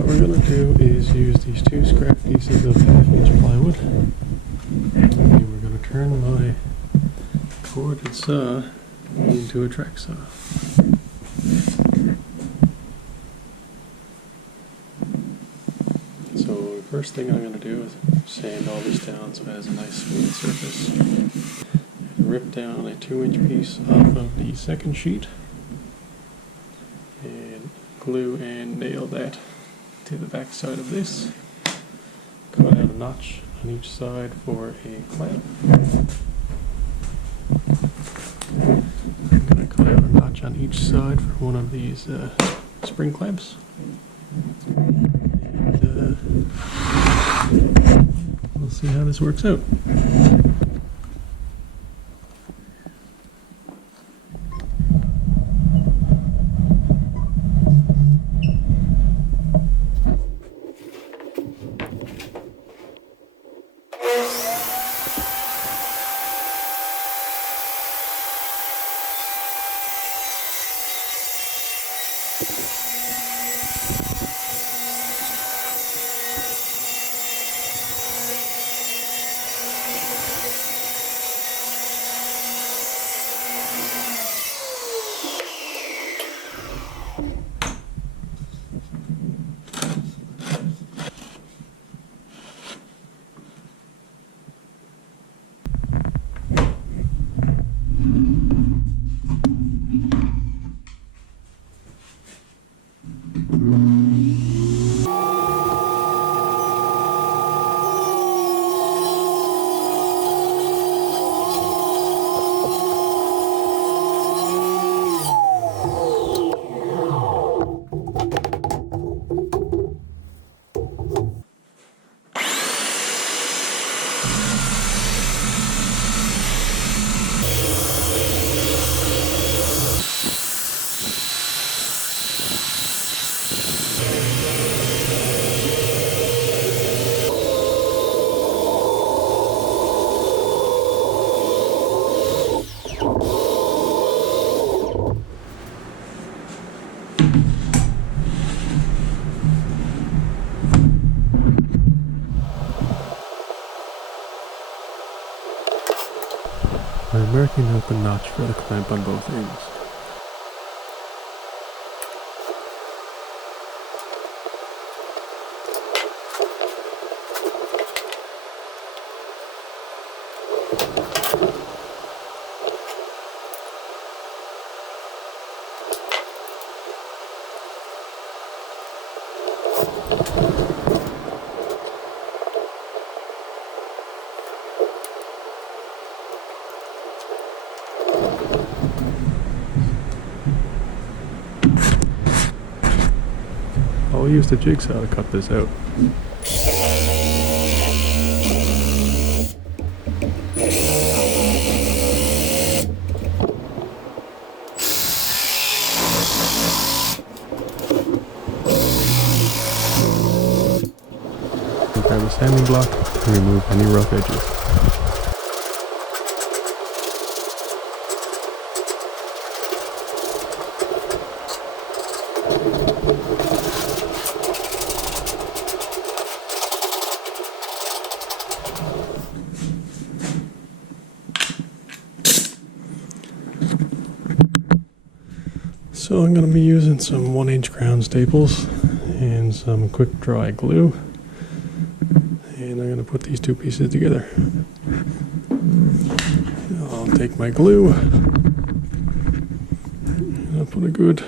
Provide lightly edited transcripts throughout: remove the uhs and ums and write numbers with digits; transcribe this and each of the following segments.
what we're going to do is use these two scrap pieces of 1/2-inch plywood, and we're going to turn my corded saw into a track saw. So the first thing I'm going to do is sand all this down so it has a nice smooth surface. And rip down a 2-inch piece off of the second sheet and glue and nail that to the back side of this. Cut out a notch on each side for a clamp. I'm going to cut out a notch on each side for one of these spring clamps. And we'll see how this works out. I'm marking out the notch for the clamp on both ends. I'll use the jigsaw to cut this out. Grab a sanding block and remove any rough edges. So I'm going to be using some 1-inch ground staples and some quick dry glue, and I'm going to put these two pieces together. I'll take my glue and I'll put a good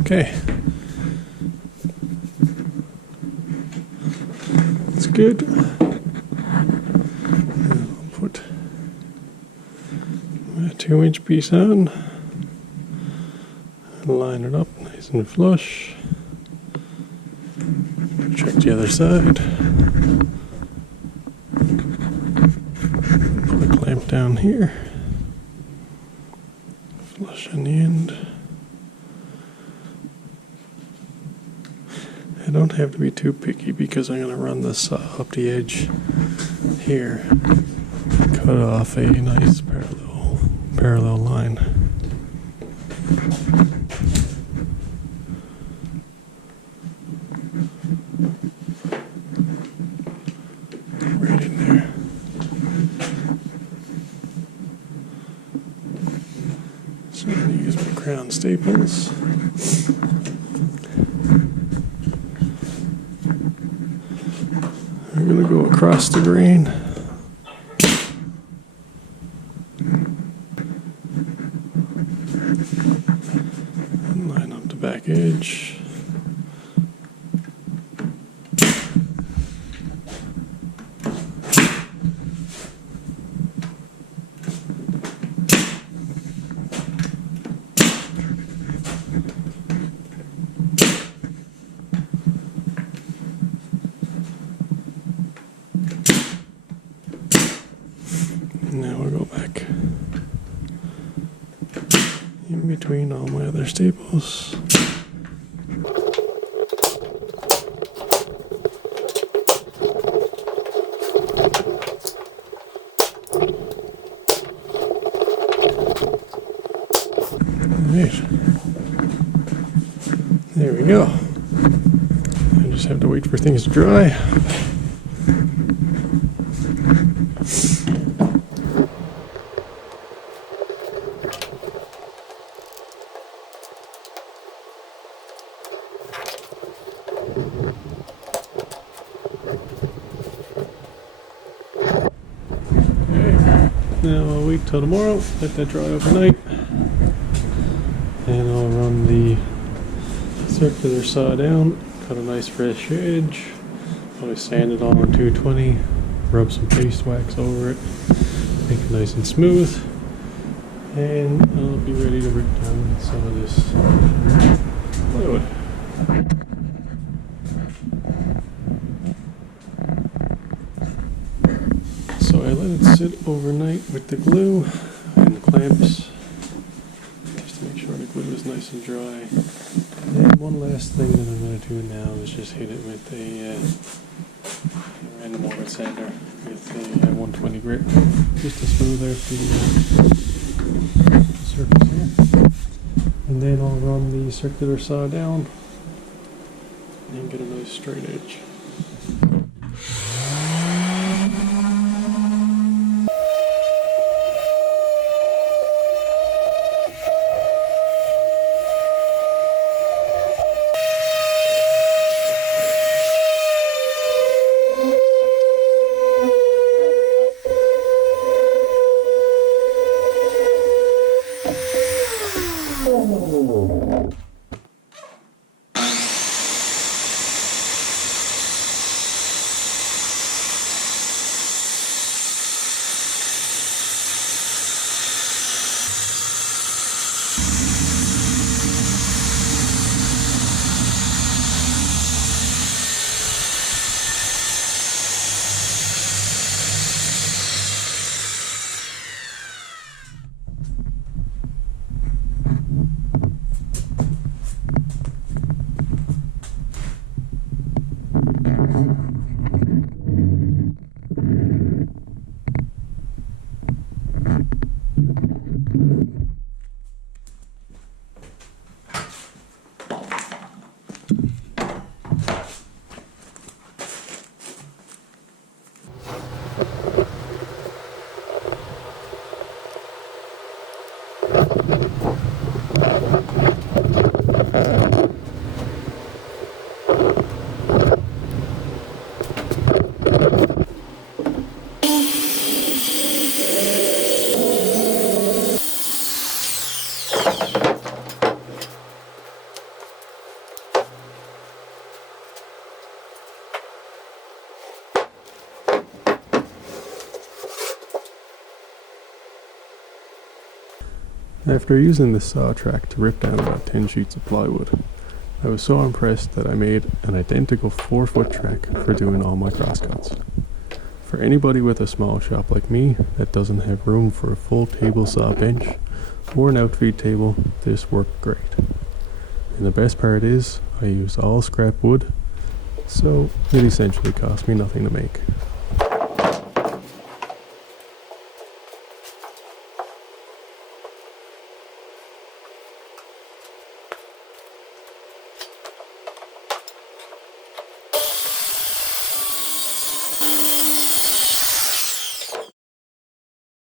okay. That's good. I'll put my 2-inch piece on, line it up nice and flush, Check the other side. Put a clamp down here. Flush on the end. I don't have to be too picky because I'm going to run the saw up the edge here. Cut off a nice parallel line. Right in there. So I'm going to use my crown staples. We're going to go across the grain. And line up the back edge. Now we'll go back in between all my other staples. Alright, there we go. I just have to wait for things to dry. Now I'll wait till tomorrow, let that dry overnight, and I'll run the circular saw down, cut a nice fresh edge, probably sand it all on 220, rub some paste wax over it, make it nice and smooth, and I'll be ready to rip down some of this plywood. So I let it sit overnight with the glue and the clamps, just to make sure the glue is nice and dry. And one last thing that I'm going to do now is just hit it with a random orbit sander with a 120 grit, just to smooth out the surface here. And then I'll run the circular saw down and get a nice straight edge. After using the saw track to rip down about 10 sheets of plywood, I was so impressed that I made an identical 4-foot track for doing all my crosscuts. For anybody with a small shop like me that doesn't have room for a full table saw bench or an outfeed table, this worked great. And the best part is, I used all scrap wood, so it essentially cost me nothing to make.